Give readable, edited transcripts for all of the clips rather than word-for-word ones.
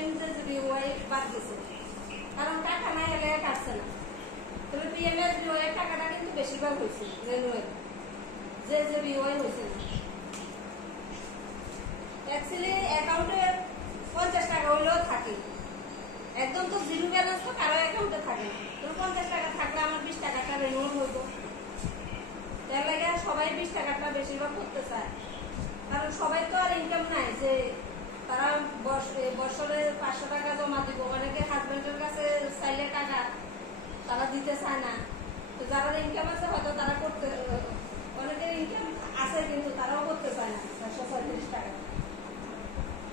পিএমজেজেবিওয়াই বাদ গেছে, কারণ টাকা না এলে কাটছে না। তবে পিএমজেজেবিওয়াই টাকাটা কিন্তু বেশিরভাগ হয়েছে, রেলওয়ে জেজেবিওয়াই হয়েছে না। অ্যাকচুয়ালি অ্যাকাউন্টে 50 টাকা হইলেও থাকে, একদম তো জিরো ব্যালেন্স তো কারো অ্যাকাউন্টে থাকে না। তো 50 টাকা থাকলে আমার 20 টাকাটা রিনিউয়াল হইব। তার লাগে সবাই 20 টাকাটা বেশিরভাগ করতে চায়, কারণ সবাই তো আর ইনকাম নাই যে তারা বছরে 500 টাকা জমা দিব। অনেকে হাজবেন্ডের কাছে চাইলে টাকা তারা দিতে চায় না। তো যারা ইনকাম আছে হয়তো তারা করতে, অনেকের ইনকাম আছে কিন্তু তারাও করতে চায় না 435 টাকা।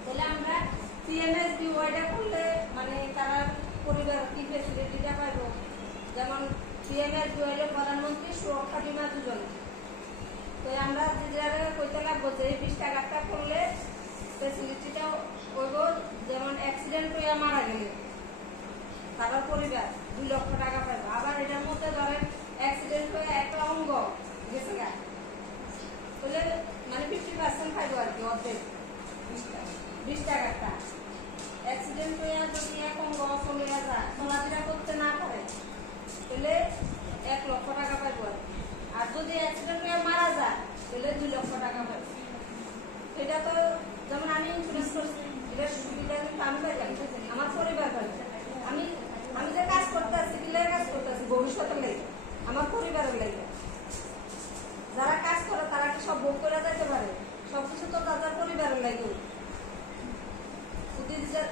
তাহলে আমরা পিএমএসবিওয়াইটা করলে মানে তারা পরিবার কি ফেসিলিটিটা পাইব, যেমন পিএমএসবিওয়াই প্রধানমন্ত্রী সুরক্ষা বীমা যোজনা। তো আমরা দিদিরা কইতে লাগবো যে 20 টাকাটা করলে ফেসিলিটিটা হইব, যেমন অ্যাক্সিডেন্ট হয়ে মারা গেলে তারা পরিবার 2 লক্ষ টাকা পাইব। আবার এটার মধ্যে ধরেন অ্যাক্সিডেন্ট হয়ে একটা অঙ্গ গেছে গা, তাহলে মানে 50% পাইব আর কি, অর্ধেক 20 টাকাটা। অ্যাক্সিডেন্ট হয়ে যদি এক অঙ্গ চলে যায়, চলাফেরা করতে না পারে, তাহলে 1 লক্ষ টাকা পাইব। আর যদি অ্যাক্সিডেন্ট হয়ে মারা যায় তাহলে 2 লক্ষ টাকা পাইব। সেটা তো যেমন আমি ইন্স্যুরেন্স করছি, এটার সুবিধা কিন্তু আমি পাইলাম, আমার পরিবার পাইছে। আমি আমি যে কাজ করতে আসছি, কিলের কাজ করতে আসছি ভবিষ্যতের লাগে, আমার পরিবারের লাগে। যারা কাজ করে তারা কি সব ভোগ করে যেতে পারে? সবকিছু তো তাদের পরিবারের লাগে।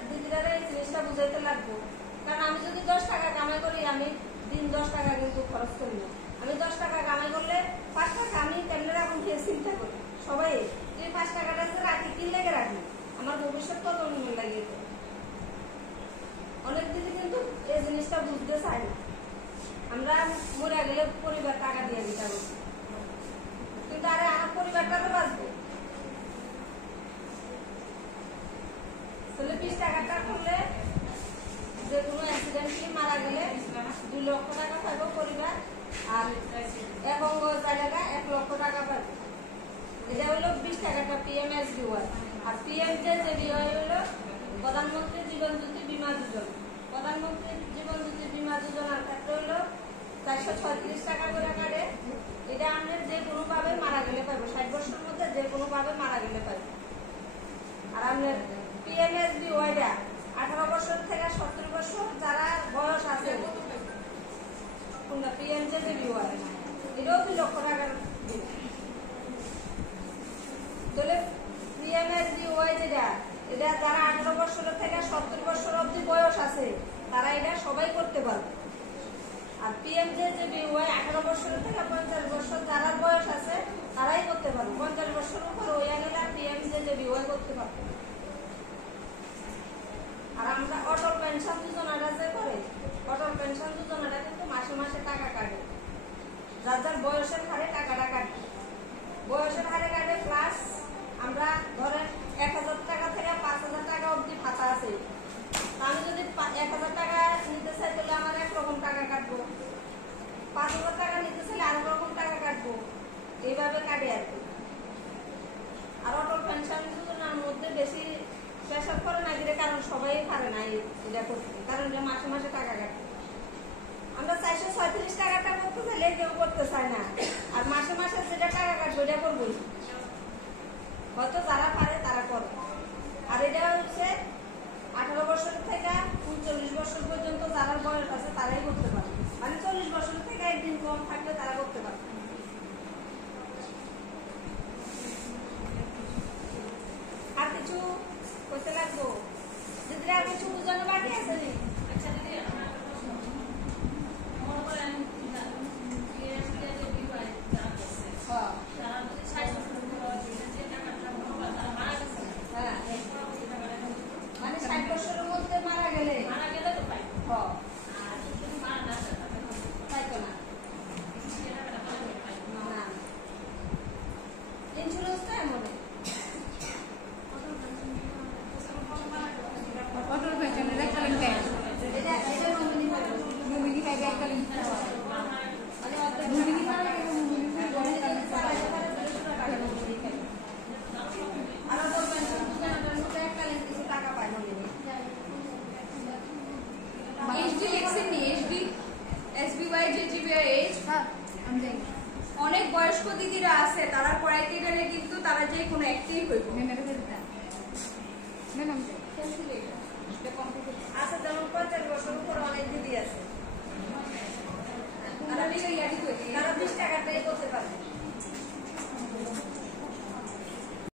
দিদিরা এই জিনিসটা বুঝাইতে লাগবো, কারণ আমি যদি 10 টাকা কামাই করি, আমি দিন 10 টাকা কিন্তু খরচ করি না। আমি 10 টাকা কামাই করলে 5 টাকা আমি কেমনে রাখুন চিন্তা করি। সবাই এই 5 টাকাটা রাখি কি লেগে রাখি, আমার ভবিষ্যৎ কত লাগে। অনেক দিদি কিন্তু এই জিনিসটা বুঝতে চায় না। আমরা মরে গেলে পরিবার টাকা দিয়ে দিতে হবে, কিন্তু আরে আমার পরিবারটা তো বাঁচবে। তাহলে 20 টাকাটা করলে যে কোনো অ্যাক্সিডেন্টে মারা গেলে 2 লক্ষ টাকা পাইব পরিবার, আর এক অঙ্গ জায়গা 1 লক্ষ টাকা পাইব। এটা হলো 20 টাকাটা পিএমএসবিওয়াই। আর পিএমজেজেবিওয়াই হলো প্রধানমন্ত্রী জীবন জ্যোতি বীমা যোজনা। প্রধানমন্ত্রী জীবন জ্যোতি বীমা যোজনার ক্ষেত্রে হলো 436 টাকা করে কাটে। এটা আমরা যে কোনো ভাবে মারা গেলে পাইব, 60 বছরের মধ্যে যে কোনো ভাবে মারা গেলে পাইব। আর আমরা পিএমএসবিওয়াইটা 18 বছর থেকে 70 বছর যারা বয়স আছে, পিএমজেজেবিওয়াই এটাও 2 লক্ষ টাকার। তাহলে পিএমএসবিওয়াই যেটা, এটা যারা 18 বছর থেকে 70 বছর অবধি বয়স আছে তারা এটা সবাই করতে পারবে। আর পিএমজেজেবিওয়াই 18 বছর থেকে 50 বছর যারা বয়স আছে তারাই করতে পারবে। 50 বছর উপর হয়ে গেলে পিএমজেজেবিওয়াই করতে পারবে। আর আমরা অটল পেনশন যোজনাটা যে করে, অটল পেনশন যোজনাটা কিন্তু মাসে মাসে টাকা কাটে, যার যার বয়সের হারে টাকাটা কাটে। বয়সের হারে কাটে, প্লাস আমরা ধরেন 1000 টাকা থেকে 5000 টাকা অবধি ভাতা আছে। আমি যদি 1000 টাকা নিতে চাই তাহলে আমার 1 রকম টাকা কাটবো, 5000 টাকা নিতে চাইলে আরেক রকম টাকা কাটবো, এইভাবে কাটে আর কি। আর অটল পেনশন যোজনার মধ্যে বেশি প্রেশার করে না দিলে, কারণ সবাই পারে না এটা করতে, কারণ এটা মাসে মাসে টাকা কাটে। আমরা 436 টাকাটা করতে চাইলে কেউ করতে চায় না, আর মাসে মাসে যেটা টাকা কাটবে এটা করবোই। হয়তো যারা পারে তারা করে। আর এটা হচ্ছে 18 বছর থেকে 39 বছর পর্যন্ত যারা বয়স আছে তারাই করতে পারে, মানে 40 বছর থেকে একদিন কম থাকলে তারা করতে পারে। আর কিছু করতে লাগবো, যদি আর কিছু বুঝানো বাকি আছে।